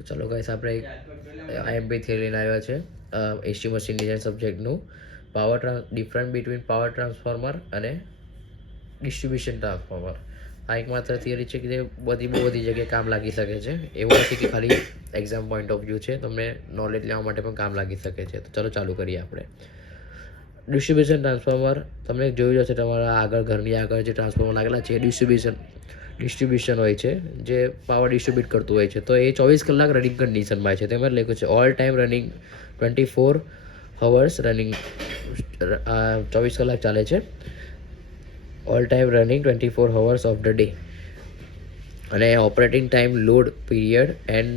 તો ચલો ગાઈસ, આપણે આઈએમપી થિયરી લઈને આવ્યા છે એસી મશીન ડિઝાઇન સબ્જેક્ટનું. ડિફરન્ટ બિટવીન પાવર ટ્રાન્સફોર્મર અને ડિસ્ટ્રીબ્યુશન ટ્રાન્સફોર્મર. આ એકમાત્ર થિયરી છે કે જે બહુ બધી જગ્યાએ કામ લાગી શકે છે. એવું નથી કે ખાલી એક્ઝામ પોઈન્ટ ઓફ વ્યૂ છે, તમને નોલેજ લેવા માટે પણ કામ લાગી શકે છે. તો ચલો ચાલુ કરીએ આપણે. ડિસ્ટ્રીબ્યુશન ટ્રાન્સફોર્મર તમે જોયું હશે, તમારા આગળ ઘરની આગળ જે ટ્રાન્સફોર્મર લાગેલા છે એ ડિસ્ટ્રીબ્યુશન હોય છે, જે પાવર ડિસ્ટ્રીબ્યુટ કરતું હોય છે. તો એ 24 કલાક રનિંગ કન્ડિશનમાં છે. તેમાં લખ્યું છે all time running 24 hours running. 24 કલાક ચાલે છે. All time running 24 hours of the day. અને operating time load period and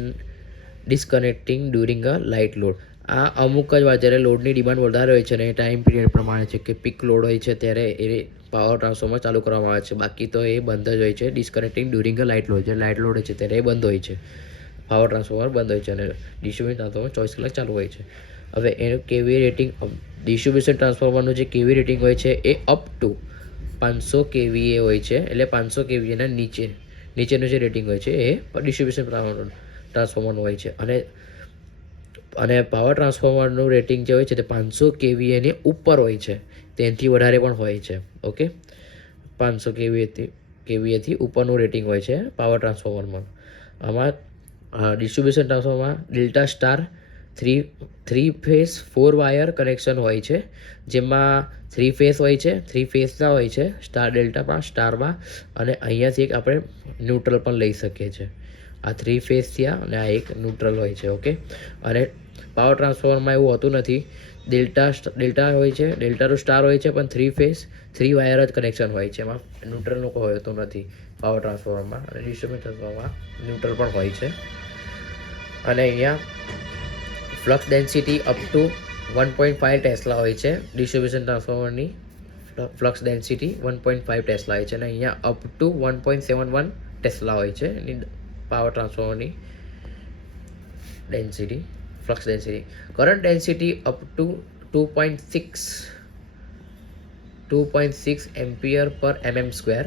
disconnecting during a light load. આ અમુક જ વાર જ્યારે લોડની ડિમાન્ડ વધારે હોય છે અને એ ટાઈમ પીરિયડ પ્રમાણે છે કે પીક લોડ હોય છે ત્યારે એ પાવર ટ્રાન્સફોર્મર ચાલુ કરવામાં આવે છે. બાકી તો એ બંધ જ હોય છે. ડિસ્કનેક્ટિંગ ડ્યુરિંગ અ લાઇટ લોડ, જે લાઇટ લોડ હોય છે ત્યારે એ બંધ હોય છે. પાવર ટ્રાન્સફોર્મર બંધ હોય છે અને ડિસ્ટ્રીબ્યુશન ટ્રાન્સફોર્મર 24 કલાક ચાલુ હોય છે. હવે એનું કેવી રેટિંગ, ડિસ્ટ્રીબ્યુશન ટ્રાન્સફોર્મરનું જે કેવી રેટિંગ હોય છે એ અપ ટુ 500 kVA હોય છે. એટલે 500 kVA નીચેનું જે રેટિંગ હોય છે એ ડિસ્ટ્રીબ્યુશન ટ્રાન્સફોર્મરનું હોય છે. અને પાવર ટ્રાન્સફોર્મરનું રેટિંગ જે હોય છે તે 500 kVA ની ઉપર હોય છે. તેનાથી વધારે પણ હોય છે. ઓકે, 500 kVA થી ઉપરનું રેટિંગ હોય છે પાવર ટ્રાન્સફોર્મરમાં. આમાં ડિસ્ટ્રીબ્યુશન ટ્રાન્સફોર્મરમાં delta star 3 phase 4 wire connection હોય છે, જેમાં 3 ફેઝ હોય છે, 3 ફેઝના હોય છે, સ્ટાર ડેલ્ટામાં, સ્ટારમાં. અને અહીંયાથી એક આપણે ન્યુટ્રલ પણ લઈ શકીએ છીએ. આ 3 ફેઝ થયા અને આ એક ન્યુટ્રલ હોય છે. ઓકે, અને પાવર ટ્રાન્સફોર્મરમાં એવું હોતું નથી. ડેલ્ટા હોય છે, ડેલ્ટા ટુ સ્ટાર હોય છે, પણ 3 ફેઝ 3 વાયર જ કનેક્શન હોય છે. એમાં ન્યુટ્રલનું કોઈ હોતું નથી પાવર ટ્રાન્સફોર્મરમાં. અને ડિસ્ટ્રીબ્યુશન ટ્રાન્સફોર્મરમાં ન્યુટ્રલ પણ હોય છે. અને અહીંયા flux density up two 1.5 tesla હોય છે. ડિસ્ટ્રીબ્યુશન ટ્રાન્સફોર્મરની ફ્લક્સ ડેન્સિટી 1.5 ટેસ્લા હોય છે. અને અહીંયા અપ ટુ 1.71 ટેસ્લા હોય છે એની પાવર ટ્રાન્સફોર્મરની density, flux density. Current density up to 2.6 ampere per mm square.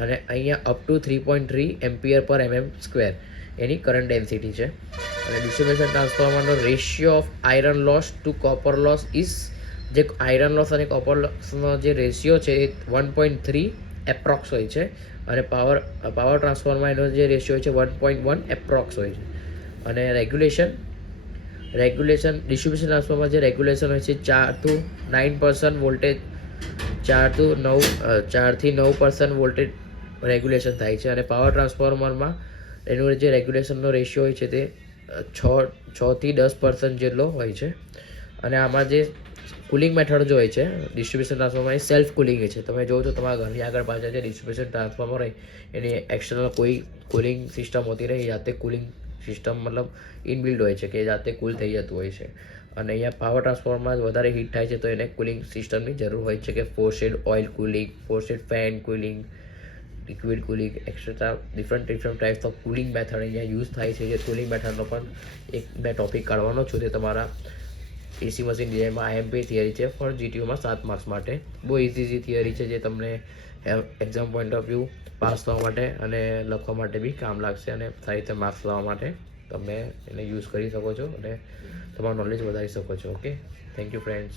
અને અહીંયા up to 3.3 ampere per mm square એની કરંટ ડેન્સિટી છે. અને ડિસ્ટ્રીબ્યુશન ટ્રાન્સફોર્મરનો ratio of iron loss to copper loss is, જે આયરન લોસ અને copper લોસનો જે રેશિયો છે એ 1.3 એપ્રોક્સ હોય છે. અને પાવર ટ્રાન્સફોર્મરમાં એનો જે રેશિયો છે 1.1 એપ્રોક્સ હોય છે. અને રેગ્યુલેશન ડિસ્ટ્રીબ્યુશન ટ્રાન્સફોર્મરમાં જે રેગ્યુલેશન હોય છે 4 to 9% વોલ્ટેજ, 4 થી 9% વોલ્ટેજ રેગ્યુલેશન થાય છે. અને પાવર ટ્રાન્સફોર્મરમાં એનું જે રેગ્યુલેશનનો રેશિયો હોય છે તે 6 થી 10% જેટલો હોય છે. અને આમાં જે કુલિંગ મેથડ જો હોય છે ડિસ્ટ્રીબ્યુશન ટ્રાન્સફોર્મર, એ સેલ્ફ કુલિંગ છે. તમે જોવો છો તમારા ઘરની આગળ પાછળ જે ડિસ્ટ્રીબ્યુશન ટ્રાન્સફોર્મર હોય એની એક્સટર્નલ કોઈ કુલિંગ સિસ્ટમ હોતી નહીં, જાતે કુલિંગ સિસ્ટમ મતલબ ઇનબિલ્ડ હોય છે કે જાતે કુલ થઈ જતું હોય છે. અને અહીંયા પાવર ટ્રાન્સફોર્મરમાં વધારે હીટ થાય છે તો એને કુલિંગ સિસ્ટમની જરૂર હોય છે, કે forced oil cooling, forced fan cooling, liquid cooling, et cetera different types of cooling method અહીંયા યુઝ થાય છે. જે કુલિંગ મેથડનો પણ મેં ટોપિક કાઢવાનો છું, તે તમારા એસી મશીન ડિઝાઇનમાં આઈએમપી થિયરી છે ફોર જીટીયુમાં 7 માર્ક્સ માટે. બહુ ઇઝી થિયરી છે જે તમને exam point of view pass થવા માટે અને લખવા માટે બી કામ લાગશે. અને સારી રીતે માર્ક્સ લાવવા માટે તમે એને યુઝ કરી શકો છો અને તમારું નોલેજ વધારી શકો છો. Okay, thank you friends.